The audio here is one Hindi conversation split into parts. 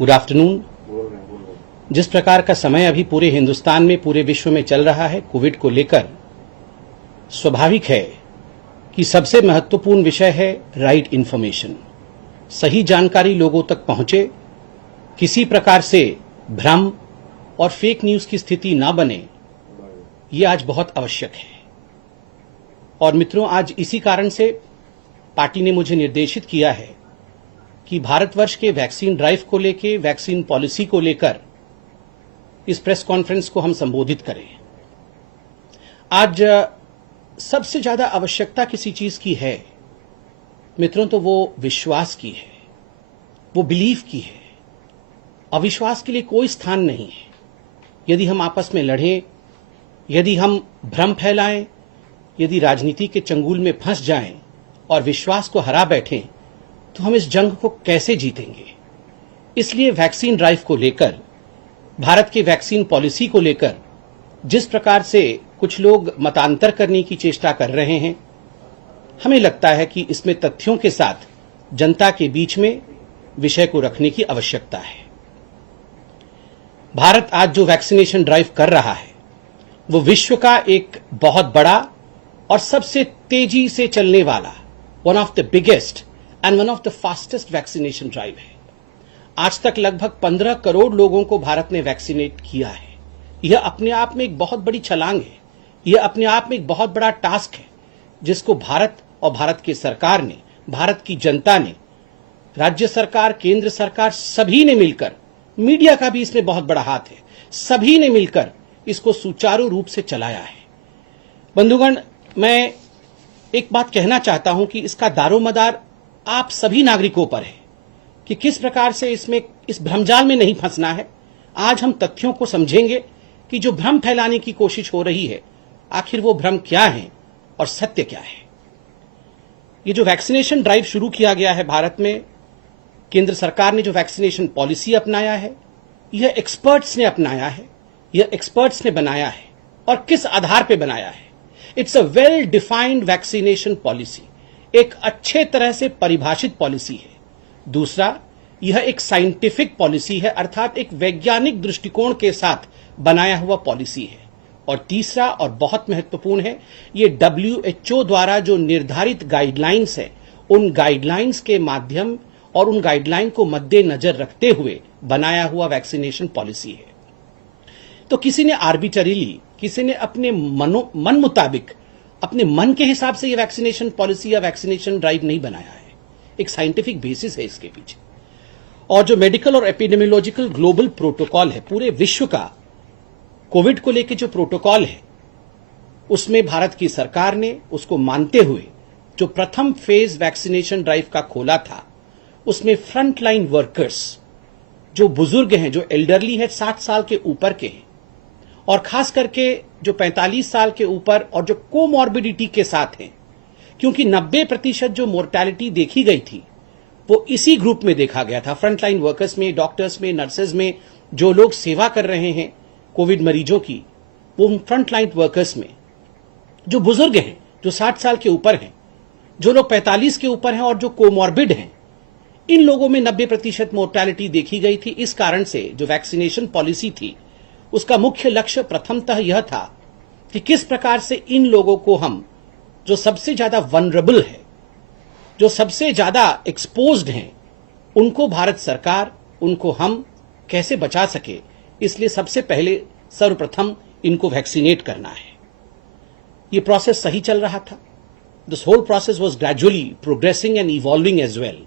Good afternoon. जिस प्रकार का समय अभी पूरे हिंदुस्तान में, पूरे विश्व में चल रहा है कोविड को लेकर, स्वाभाविक है कि सबसे महत्वपूर्ण विषय है राइट इंफॉर्मेशन। सही जानकारी लोगों तक पहुंचे, किसी प्रकार से भ्रम और फेक न्यूज की स्थिति ना बने, ये आज बहुत आवश्यक है। और मित्रों, आज इसी कारण से पार्टी ने मुझे निर्देशित किया है कि भारतवर्ष के वैक्सीन ड्राइव को लेकर, वैक्सीन पॉलिसी को लेकर इस प्रेस कॉन्फ्रेंस को हम संबोधित करें। आज सबसे ज्यादा आवश्यकता किसी चीज की है मित्रों, तो वो विश्वास की है, वो बिलीफ की है। अविश्वास के लिए कोई स्थान नहीं है। यदि हम आपस में लड़ें, यदि हम भ्रम फैलाएं, यदि राजनीति के चंगुल में फंस जाएं और विश्वास को हरा बैठें, तो हम इस जंग को कैसे जीतेंगे। इसलिए वैक्सीन ड्राइव को लेकर, भारत की वैक्सीन पॉलिसी को लेकर जिस प्रकार से कुछ लोग मतांतर करने की चेष्टा कर रहे हैं, हमें लगता है कि इसमें तथ्यों के साथ जनता के बीच में विषय को रखने की आवश्यकता है। भारत आज जो वैक्सीनेशन ड्राइव कर रहा है वो विश्व का एक बहुत बड़ा और सबसे तेजी से चलने वाला, one of the biggest and one of the fastest vaccination drive है। आज तक लगभग 15 करोड़ लोगों को भारत ने वैक्सीनेट किया है। यह अपने आप में एक बहुत बड़ी छलांग है। यह अपने आप में एक बहुत बड़ा टास्क है जिसको भारत और भारत की सरकार ने, भारत की जनता ने, राज्य सरकार, केंद्र सरकार, सभी ने मिलकर, मीडिया का भी इसमें बहुत बड़ा हाथ है, सभी ने मिलकर इसको सुचारू रूप से चलाया है। बंधुगण, मैं एक बात कहना चाहता हूं कि इसका दारोमदार आप सभी नागरिकों पर है कि किस प्रकार से इसमें, इस भ्रमजाल में नहीं फंसना है। आज हम तथ्यों को समझेंगे कि जो भ्रम फैलाने की कोशिश हो रही है, आखिर वो भ्रम क्या है और सत्य क्या है। ये जो वैक्सीनेशन ड्राइव शुरू किया गया है भारत में, केंद्र सरकार ने जो वैक्सीनेशन पॉलिसी अपनाया है, यह एक्सपर्ट्स ने अपनाया है, यह एक्सपर्ट्स ने बनाया है। और किस आधार पर बनाया है? It's a well defined vaccination policy, एक अच्छे तरह से परिभाषित पॉलिसी है। दूसरा, यह एक साइंटिफिक पॉलिसी है, अर्थात एक वैज्ञानिक दृष्टिकोण के साथ बनाया हुआ पॉलिसी है। और तीसरा और बहुत महत्वपूर्ण है, ये WHO द्वारा जो निर्धारित गाइडलाइंस है, उन गाइडलाइंस के माध्यम और उन गाइडलाइन को मद्देनजर रखते हुए बनाया हुआ वैक्सीनेशन पॉलिसी है। तो किसी ने आर्बिटरीली, किसी ने अपने मन मुताबिक, अपने मन के हिसाब से ये वैक्सीनेशन पॉलिसी या वैक्सीनेशन ड्राइव नहीं बनाया है। एक साइंटिफिक बेसिस है इसके पीछे। और जो मेडिकल और एपिडेमियोलॉजिकल ग्लोबल प्रोटोकॉल है, पूरे विश्व का कोविड को लेकर जो प्रोटोकॉल है, उसमें भारत की सरकार ने उसको मानते हुए जो प्रथम फेज वैक्सीनेशन ड्राइव का खोला था, उसमें फ्रंटलाइन वर्कर्स, जो बुजुर्ग हैं, जो एल्डरली है, 60 साल के ऊपर के हैं, और खास करके जो 45 साल के ऊपर और जो कोमॉर्बिडिटी के साथ हैं, क्योंकि 90% जो मोर्टेलिटी देखी गई थी वो इसी ग्रुप में देखा गया था। फ्रंटलाइन वर्कर्स में, डॉक्टर्स में, नर्सेज में, जो लोग सेवा कर रहे हैं कोविड मरीजों की, वो फ्रंटलाइन वर्कर्स में जो बुजुर्ग हैं, जो 60 साल के ऊपर हैं, जो लोग 45 के ऊपर हैं और जो कोमॉर्बिड हैं, इन लोगों में 90% मोर्टेलिटी देखी गई थी। इस कारण से जो वैक्सीनेशन पॉलिसी थी, उसका मुख्य लक्ष्य प्रथमतः यह था कि किस प्रकार से इन लोगों को हम, जो सबसे ज्यादा वनरेबल है, जो सबसे ज्यादा एक्सपोज्ड हैं, उनको भारत सरकार, उनको हम कैसे बचा सके। इसलिए सबसे पहले सर्वप्रथम इनको वैक्सीनेट करना है। ये प्रोसेस सही चल रहा था। This whole process was gradually progressing and evolving as well.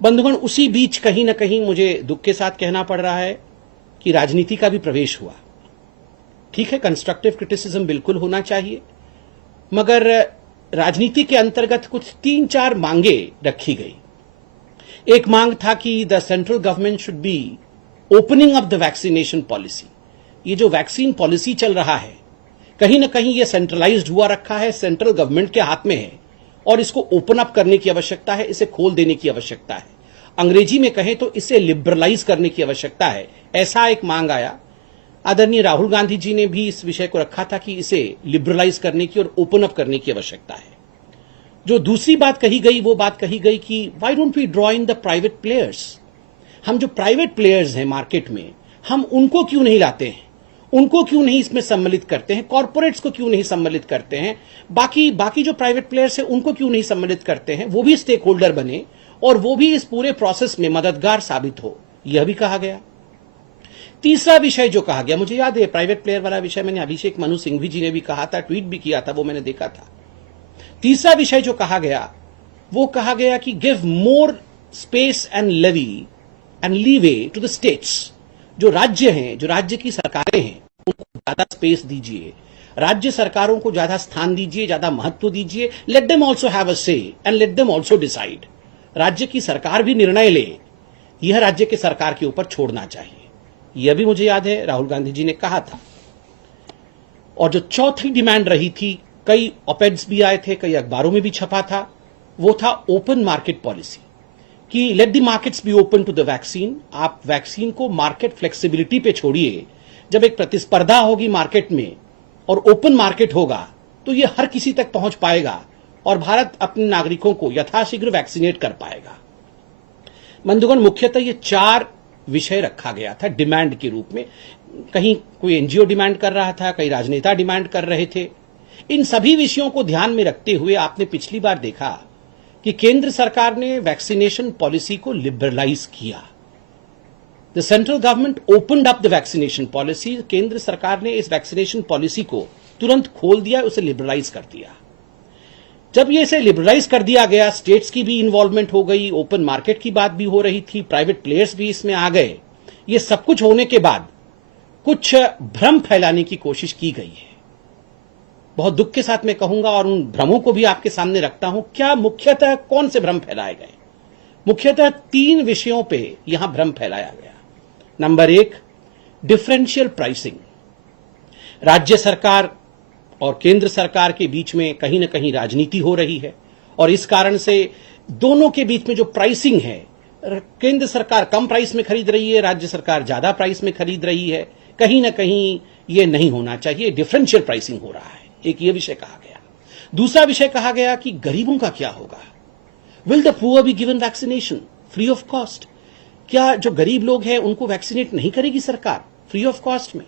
बंधुगण, उसी बीच कहीं ना कहीं मुझे दुख के साथ कहना पड़ रहा है कि राजनीति का भी प्रवेश हुआ। ठीक है, कंस्ट्रक्टिव क्रिटिसिज्म बिल्कुल होना चाहिए, मगर राजनीति के अंतर्गत कुछ 3-4 मांगे रखी गई। एक मांग था कि the central government should be opening up the vaccination policy. ये जो वैक्सीन पॉलिसी चल रहा है, कहीं ना कहीं ये सेंट्रलाइज्ड हुआ रखा है, सेंट्रल गवर्नमेंट के हाथ में है, और इसको ओपन अप करने की आवश्यकता है, इसे खोल देने की आवश्यकता है। अंग्रेजी में कहें तो इसे लिबरलाइज करने की आवश्यकता है, ऐसा एक मांग आया। आदरणीय राहुल गांधी जी ने भी इस विषय को रखा था कि इसे लिबरलाइज करने की और ओपन अप करने की आवश्यकता है। जो दूसरी बात कही गई, वो बात कही गई कि why don't we draw in the private players. हम जो प्राइवेट प्लेयर्स हैं मार्केट में, हम उनको क्यों नहीं लाते हैं, उनको क्यों नहीं इसमें सम्मिलित करते हैं, कॉर्पोरेट्स को क्यों नहीं सम्मिलित करते हैं, बाकी जो प्राइवेट प्लेयर्स हैं उनको क्यों नहीं सम्मिलित करते हैं, वो भी स्टेक होल्डर बने और वो भी इस पूरे प्रोसेस में मददगार साबित हो, यह भी कहा गया। तीसरा विषय जो कहा गया, मुझे याद है प्राइवेट प्लेयर वाला विषय मैंने अभिषेक मनु सिंघवी जी ने भी कहा था, ट्वीट भी किया था, वो मैंने देखा था। तीसरा विषय जो कहा गया वो कहा गया कि give more space and levy and leeway to the states. जो राज्य हैं, जो राज्य की सरकारें हैं, उनको ज्यादा स्पेस दीजिए, राज्य सरकारों को ज्यादा स्थान दीजिए, ज्यादा महत्व दीजिए। Let them also have a say and let them also decide. राज्य की सरकार भी निर्णय ले, यह राज्य की सरकार के ऊपर छोड़ना चाहिए। यह भी मुझे याद है राहुल गांधी जी ने कहा था। और जो चौथी डिमांड रही थी, कई ऑपेड्स भी आए थे, कई अखबारों में भी छपा था, वो था ओपन मार्केट पॉलिसी, कि let the markets be open to the vaccine. आप वैक्सीन को मार्केट फ्लेक्सिबिलिटी पे छोड़िए। जब एक प्रतिस्पर्धा होगी मार्केट में और ओपन मार्केट होगा तो ये हर किसी तक पहुंच पाएगा और भारत अपने नागरिकों को यथाशीघ्र वैक्सीनेट कर पाएगा। बंधुगण, मुख्यतः ये 4 विषय रखा गया था डिमांड के रूप में। कहीं कोई एनजीओ डिमांड कर रहा था, कई राजनेता डिमांड कर रहे थे। इन सभी विषयों को ध्यान में रखते हुए आपने पिछली बार देखा कि केंद्र सरकार ने वैक्सीनेशन पॉलिसी को लिबरलाइज किया। The central government opened up the vaccination policy. केंद्र सरकार ने इस वैक्सीनेशन पॉलिसी को तुरंत खोल दिया, उसे लिबरलाइज कर दिया। जब ये इसे लिबरलाइज कर दिया गया, स्टेट्स की भी इन्वॉल्वमेंट हो गई, ओपन मार्केट की बात भी हो रही थी, प्राइवेट प्लेयर्स भी इसमें आ गए। ये सब कुछ होने के बाद कुछ भ्रम फैलाने की कोशिश की गई है। बहुत दुख के साथ मैं कहूंगा और उन भ्रमों को भी आपके सामने रखता हूं। क्या मुख्यतः कौन से भ्रम फैलाए गए? मुख्यतः 3 विषयों पे यहां भ्रम फैलाया गया। Number 1, differential pricing. राज्य सरकार और केंद्र सरकार के बीच में कहीं ना कहीं राजनीति हो रही है और इस कारण से दोनों के बीच में जो प्राइसिंग है, केंद्र सरकार कम प्राइस में खरीद रही है, राज्य सरकार ज्यादा प्राइस में खरीद रही है। कहीं ना कहीं ये नहीं होना चाहिए, डिफरेंशियल प्राइसिंग हो रहा है। एक ये विषय कहा गया। दूसरा विषय कहा गया कि गरीबों का क्या होगा? Will the poor be given vaccination free of cost? क्या जो गरीब लोग हैं उनको वैक्सीनेट नहीं करेगी सरकार फ्री ऑफ कॉस्ट में?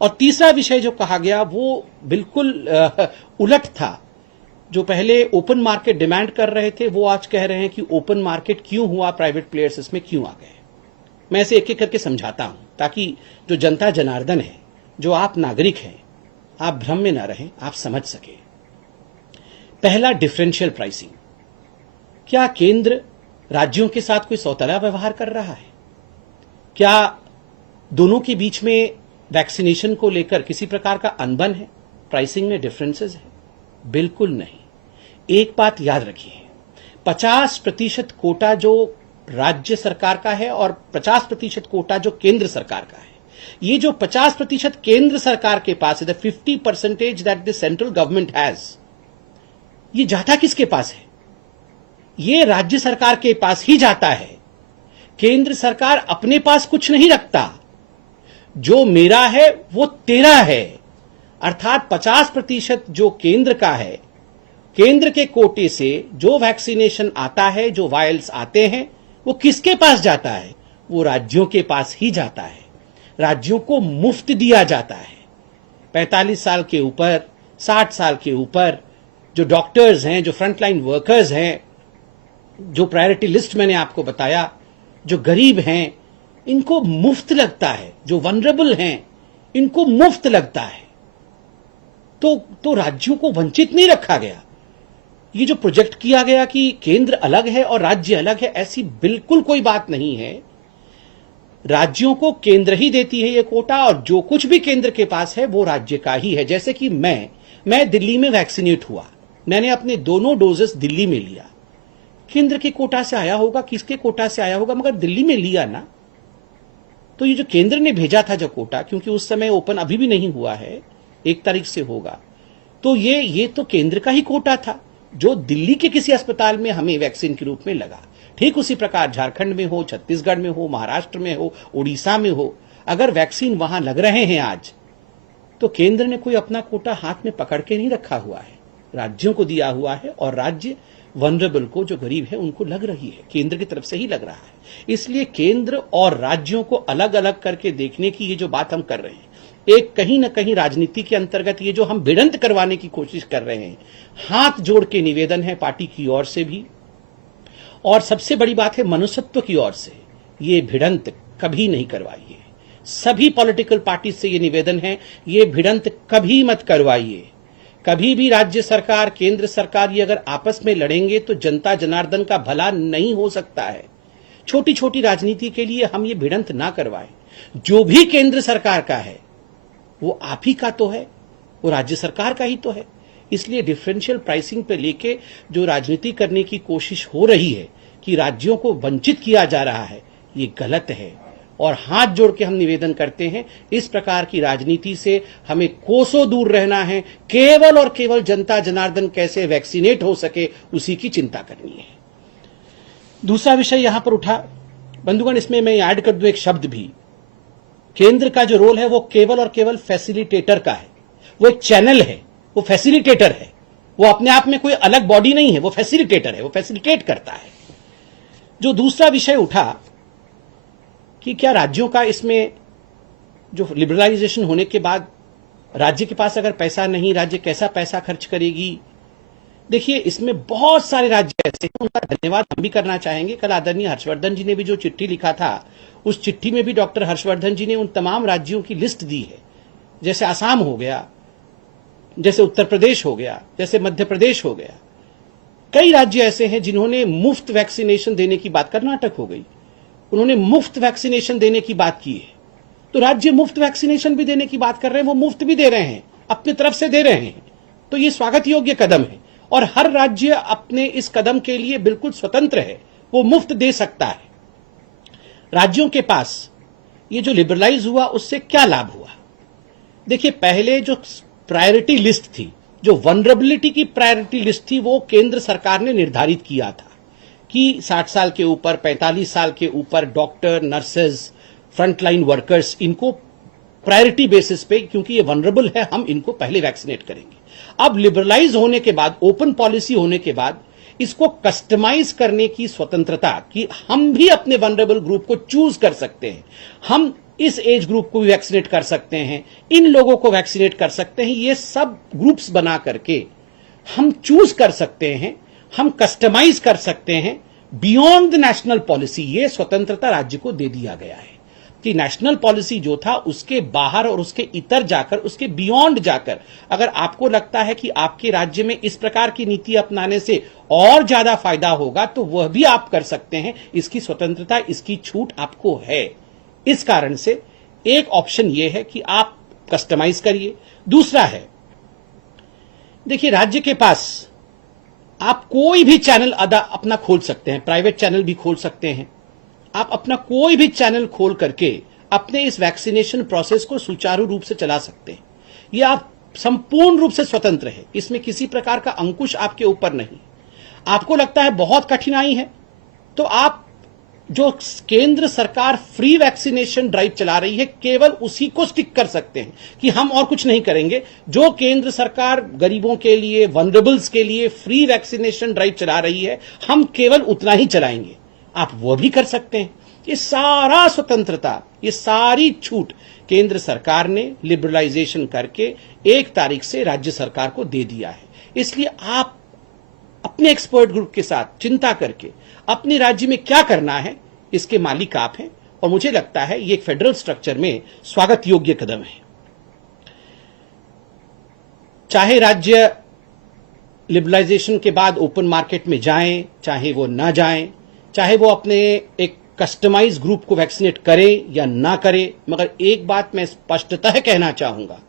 और तीसरा विषय जो कहा गया वो बिल्कुल उलट था। जो पहले ओपन मार्केट डिमांड कर रहे थे वो आज कह रहे हैं कि ओपन मार्केट क्यों हुआ, प्राइवेट प्लेयर्स इसमें क्यों आ गए। मैं इसे एक एक करके समझाता हूं ताकि जो जनता जनार्दन है, जो आप नागरिक हैं, आप भ्रम में ना रहें, आप समझ सके। पहला, डिफरेंशियल प्राइसिंग। क्या केंद्र राज्यों के साथ कोई सौतेला व्यवहार कर रहा है? क्या दोनों के बीच में वैक्सीनेशन को लेकर किसी प्रकार का अनबन है? प्राइसिंग में डिफरेंसेस है? बिल्कुल नहीं। एक बात याद रखिए, 50% कोटा जो राज्य सरकार का है और 50% कोटा जो केंद्र सरकार का है। ये जो 50% केंद्र सरकार के पास है, 50% that the central government has, ये जाता किसके पास है? ये राज्य सरकार के पास ही जाता है। केंद्र सरकार अपने पास कुछ नहीं रखता। जो मेरा है वो तेरा है। अर्थात 50% जो केंद्र का है, केंद्र के कोटे से जो वैक्सीनेशन आता है, जो वायल्स आते हैं, वो किसके पास जाता है? वो राज्यों के पास ही जाता है। राज्यों को मुफ्त दिया जाता है। 45 साल के ऊपर, 60 साल के ऊपर जो डॉक्टर्स हैं, जो फ्रंटलाइन वर्कर्स हैं, जो प्रायोरिटी लिस्ट मैंने आपको बताया, जो गरीब हैं, इनको मुफ्त लगता है। जो वनरेबल हैं, इनको मुफ्त लगता है। तो राज्यों को वंचित नहीं रखा गया। ये जो प्रोजेक्ट किया गया कि केंद्र अलग है और राज्य अलग है, ऐसी बिल्कुल कोई बात नहीं है। राज्यों को केंद्र ही देती है ये कोटा और जो कुछ भी केंद्र के पास है वो राज्य का ही है। जैसे कि मैं दिल्ली में वैक्सीनेट हुआ, मैंने अपने दोनों डोजेस दिल्ली में लिया। केंद्र के कोटा से आया होगा, किसके कोटा से आया होगा, मगर दिल्ली में लिया ना। तो ये जो केंद्र ने भेजा था जो कोटा, क्योंकि उस समय ओपन अभी भी नहीं हुआ है, 1 तारीख से होगा, तो ये तो केंद्र का ही कोटा था जो दिल्ली के किसी अस्पताल में हमें वैक्सीन के रूप में लगा। ठीक उसी प्रकार झारखंड में हो, छत्तीसगढ़ में हो, महाराष्ट्र में हो, उड़ीसा में हो, अगर वैक्सीन वहां लग रहे हैं आज, तो केंद्र ने कोई अपना कोटा हाथ में पकड़ के नहीं रखा हुआ है, राज्यों को दिया हुआ है और राज्य वनरेबल को, जो गरीब है, उनको लग रही है, केंद्र की तरफ से ही लग रहा है। इसलिए केंद्र और राज्यों को अलग अलग करके देखने की ये जो बात हम कर रहे हैं, एक कहीं ना कहीं राजनीति के अंतर्गत ये जो हम भिड़ंत करवाने की कोशिश कर रहे हैं, हाथ जोड़ के निवेदन है पार्टी की ओर से भी, और सबसे बड़ी बात है मनुष्यत्व की ओर से, ये भिड़ंत कभी नहीं करवाइए। सभी पॉलिटिकल पार्टी से ये निवेदन है, ये भिड़ंत कभी मत करवाइए। कभी भी राज्य सरकार, केंद्र सरकार ये अगर आपस में लड़ेंगे तो जनता जनार्दन का भला नहीं हो सकता है। छोटी छोटी राजनीति के लिए हम ये भिड़ंत ना करवाएं। जो भी केंद्र सरकार का है वो आप ही का तो है, वो राज्य सरकार का ही तो है। इसलिए डिफरेंशियल प्राइसिंग पे लेके जो राजनीति करने की कोशिश हो रही है कि राज्यों को वंचित किया जा रहा है, ये गलत है। और हाथ जोड़ के हम निवेदन करते हैं, इस प्रकार की राजनीति से हमें कोसों दूर रहना है। केवल और केवल जनता जनार्दन कैसे वैक्सीनेट हो सके उसी की चिंता करनी है। दूसरा विषय यहां पर उठा, बंधुगण, इसमें मैं ऐड कर दूं एक शब्द भी। केंद्र का जो रोल है वो केवल और केवल फैसिलिटेटर का है, वो एक चैनल है, वो फैसिलिटेटर है, वो अपने आप में कोई अलग बॉडी नहीं है, वो फैसिलिटेटर है, वो फैसिलिटेट करता है। जो दूसरा विषय उठा कि क्या राज्यों का इसमें जो लिबरलाइजेशन होने के बाद राज्य के पास अगर पैसा नहीं, राज्य कैसा पैसा खर्च करेगी। देखिए, इसमें बहुत सारे राज्य ऐसे हैं, उनका धन्यवाद हम भी करना चाहेंगे। कल आदरणीय हर्षवर्धन जी ने भी जो चिट्ठी लिखा था, उस चिट्ठी में भी डॉक्टर हर्षवर्धन जी ने उन तमाम राज्यों की लिस्ट दी है, जैसे आसाम हो गया, जैसे उत्तर प्रदेश हो गया, जैसे मध्य प्रदेश हो गया। कई राज्य ऐसे हैं जिन्होंने मुफ्त वैक्सीनेशन देने की बात, कर्नाटक हो गई, उन्होंने मुफ्त वैक्सीनेशन देने की बात की है। तो राज्य मुफ्त वैक्सीनेशन भी देने की बात कर रहे हैं, वो मुफ्त भी दे रहे हैं, अपनी तरफ से दे रहे हैं, तो ये स्वागत योग्य कदम है। और हर राज्य अपने इस कदम के लिए बिल्कुल स्वतंत्र है, वो मुफ्त दे सकता है। राज्यों के पास ये जो लिबरलाइज हुआ उससे क्या लाभ हुआ? देखिए, पहले जो प्रायोरिटी लिस्ट थी, जो वनरेबिलिटी की प्रायोरिटी लिस्ट थी, वो केंद्र सरकार ने निर्धारित किया था कि 60 साल के ऊपर, 45 साल के ऊपर डॉक्टर, नर्सेज, फ्रंटलाइन वर्कर्स, इनको प्रायोरिटी बेसिस पे, क्योंकि ये वनरेबल है, हम इनको पहले वैक्सीनेट करेंगे। अब लिबरलाइज होने के बाद, ओपन पॉलिसी होने के बाद, इसको कस्टमाइज करने की स्वतंत्रता, कि हम भी अपने वनरेबल ग्रुप को चूज कर सकते हैं, हम इस एज ग्रुप को भी वैक्सीनेट कर सकते हैं, इन लोगों को वैक्सीनेट कर सकते हैं, ये सब ग्रुप्स बना करके हम चूज कर सकते हैं, हम कस्टमाइज कर सकते हैं बियॉन्ड द नेशनल पॉलिसी। ये स्वतंत्रता राज्य को दे दिया गया है कि नेशनल पॉलिसी जो था उसके बाहर और उसके इतर जाकर, उसके बियॉन्ड जाकर, अगर आपको लगता है कि आपके राज्य में इस प्रकार की नीति अपनाने से और ज्यादा फायदा होगा तो वह भी आप कर सकते हैं। इसकी स्वतंत्रता, इसकी छूट आपको है। इस कारण से एक ऑप्शन यह है कि आप कस्टमाइज करिए। दूसरा है, देखिए, राज्य के पास आप कोई भी चैनल अपना खोल सकते हैं, प्राइवेट चैनल भी खोल सकते हैं। आप अपना कोई भी चैनल खोल करके अपने इस वैक्सीनेशन प्रोसेस को सुचारू रूप से चला सकते हैं। ये आप संपूर्ण रूप से स्वतंत्र है, इसमें किसी प्रकार का अंकुश आपके ऊपर नहीं। आपको लगता है बहुत कठिनाई है, तो आप जो केंद्र सरकार फ्री वैक्सीनेशन ड्राइव चला रही है, केवल उसी को स्टिक कर सकते हैं कि हम और कुछ नहीं करेंगे। जो केंद्र सरकार गरीबों के लिए, वनरेबल्स के लिए फ्री वैक्सीनेशन ड्राइव चला रही है, हम केवल उतना ही चलाएंगे। आप वो भी कर सकते हैं। ये सारा स्वतंत्रता, ये सारी छूट केंद्र सरकार ने लिबरलाइजेशन करके 1 तारीख से राज्य सरकार को दे दिया है। इसलिए आप अपने एक्सपर्ट ग्रुप के साथ चिंता करके अपने राज्य में क्या करना है, इसके मालिक आप हैं। और मुझे लगता है ये एक फेडरल स्ट्रक्चर में स्वागत योग्य कदम है। चाहे राज्य लिबरलाइजेशन के बाद ओपन मार्केट में जाएं, चाहे वो ना जाएं, चाहे वो अपने एक कस्टमाइज ग्रुप को वैक्सीनेट करें या ना करें, मगर एक बात मैं स्पष्टतः कहना चाहूंगा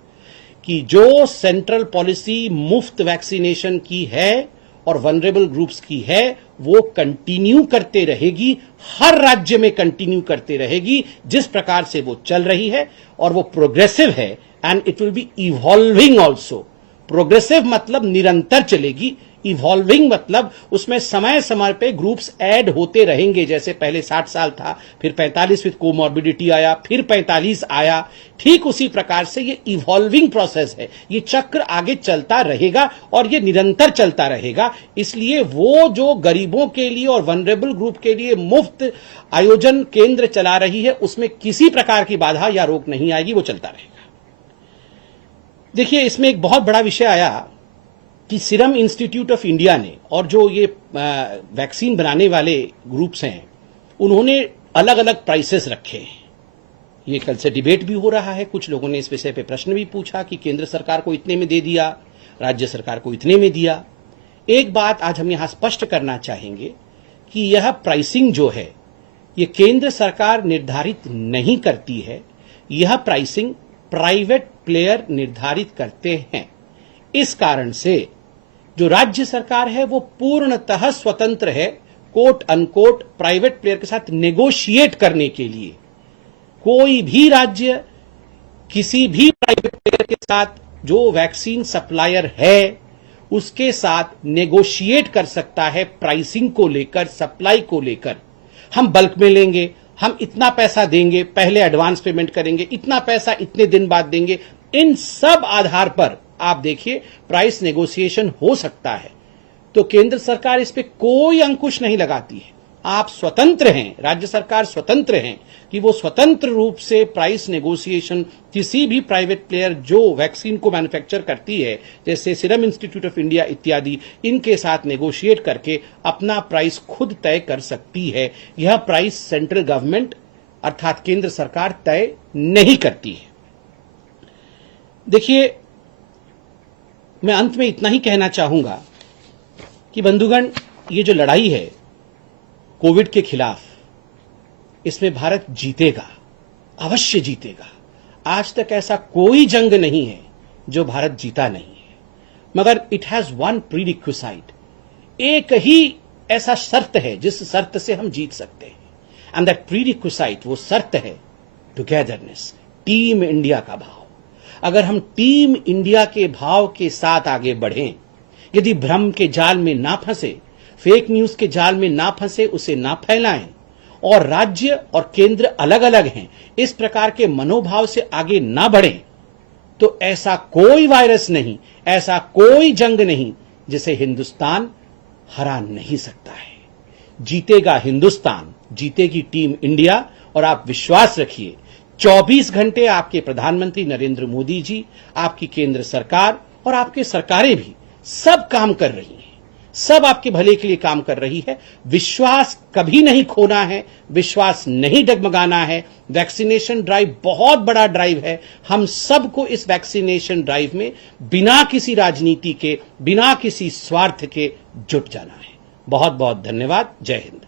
कि जो सेंट्रल पॉलिसी मुफ्त वैक्सीनेशन की है और वनरेबल ग्रुप्स की है, वो कंटिन्यू करते रहेगी, हर राज्य में कंटिन्यू करते रहेगी जिस प्रकार से वो चल रही है। और वो प्रोग्रेसिव है and it will be evolving also. Progressive मतलब निरंतर चलेगी, इवॉल्विंग मतलब उसमें समय समय पे ग्रुप्स ऐड होते रहेंगे। जैसे पहले 60 साल था, फिर 45 विद कोमॉर्बिडिटी आया, फिर 45 आया। ठीक उसी प्रकार से ये इवॉल्विंग प्रोसेस है, ये चक्र आगे चलता रहेगा और ये निरंतर चलता रहेगा। इसलिए वो जो गरीबों के लिए और वनरेबल ग्रुप के लिए मुफ्त आयोजन केंद्र चला रही है, उसमें किसी प्रकार की बाधा या रोक नहीं आएगी, वो चलता रहेगा। देखिए, इसमें एक बहुत बड़ा विषय आया कि सीरम इंस्टीट्यूट ऑफ इंडिया ने और जो ये वैक्सीन बनाने वाले ग्रुप्स हैं, उन्होंने अलग अलग प्राइसेस रखे हैं। ये कल से डिबेट भी हो रहा है, कुछ लोगों ने इस विषय पे प्रश्न भी पूछा कि केंद्र सरकार को इतने में दे दिया, राज्य सरकार को इतने में दिया। एक बात आज हम यहां स्पष्ट करना चाहेंगे कि यह प्राइसिंग जो है, ये केंद्र सरकार निर्धारित नहीं करती है, यह प्राइसिंग प्राइवेट प्लेयर निर्धारित करते हैं। इस कारण से जो राज्य सरकार है वो पूर्णतः स्वतंत्र है, कोट अनकोट, प्राइवेट प्लेयर के साथ नेगोशिएट करने के लिए। कोई भी राज्य किसी भी प्राइवेट प्लेयर के साथ जो वैक्सीन सप्लायर है उसके साथ नेगोशिएट कर सकता है प्राइसिंग को लेकर, सप्लाई को लेकर। हम बल्क में लेंगे, हम इतना पैसा देंगे, पहले एडवांस पेमेंट करेंगे, इतना पैसा इतने दिन बाद देंगे। इन सब आधार पर आप देखिए प्राइस नेगोशिएशन हो सकता है। तो केंद्र सरकार इस पे कोई अंकुश नहीं लगाती है। आप स्वतंत्र हैं, राज्य सरकार स्वतंत्र हैं कि वो स्वतंत्र रूप से प्राइस नेगोशिएशन किसी भी प्राइवेट प्लेयर जो वैक्सीन को मैन्युफैक्चर करती है, जैसे सीरम इंस्टीट्यूट ऑफ इंडिया इत्यादि, इनके साथ नेगोशिएट करके अपना प्राइस खुद तय कर सकती है। यह प्राइस सेंट्रल गवर्नमेंट अर्थात केंद्र सरकार तय नहीं करती है। देखिए, मैं अंत में इतना ही कहना चाहूंगा कि बंधुगण, ये जो लड़ाई है कोविड के खिलाफ, इसमें भारत जीतेगा, अवश्य जीतेगा। आज तक ऐसा कोई जंग नहीं है जो भारत जीता नहीं है, मगर इट हैज वन प्रीरिक्विसाइट, एक ही ऐसा शर्त है जिस शर्त से हम जीत सकते हैं, एंड दैट प्रीरिक्विसाइट, वो शर्त है टुगेदरनेस, टीम इंडिया का भाव। अगर हम टीम इंडिया के भाव के साथ आगे बढ़ें, यदि भ्रम के जाल में ना फंसे, फेक न्यूज के जाल में ना फंसे, उसे ना फैलाएं, और राज्य और केंद्र अलग अलग हैं, इस प्रकार के मनोभाव से आगे ना बढ़ें, तो ऐसा कोई वायरस नहीं, ऐसा कोई जंग नहीं जिसे हिंदुस्तान हरा नहीं सकता है। जीतेगा हिंदुस्तान, जीतेगी टीम इंडिया। और आप विश्वास रखिए, 24 घंटे आपके प्रधानमंत्री नरेंद्र मोदी जी, आपकी केंद्र सरकार और आपकी सरकारें भी सब काम कर रही हैं, सब आपके भले के लिए काम कर रही है। विश्वास कभी नहीं खोना है, विश्वास नहीं डगमगाना है। वैक्सीनेशन ड्राइव बहुत बड़ा ड्राइव है, हम सबको इस वैक्सीनेशन ड्राइव में बिना किसी राजनीति के, बिना किसी स्वार्थ के जुट जाना है। बहुत बहुत धन्यवाद। जय हिंद।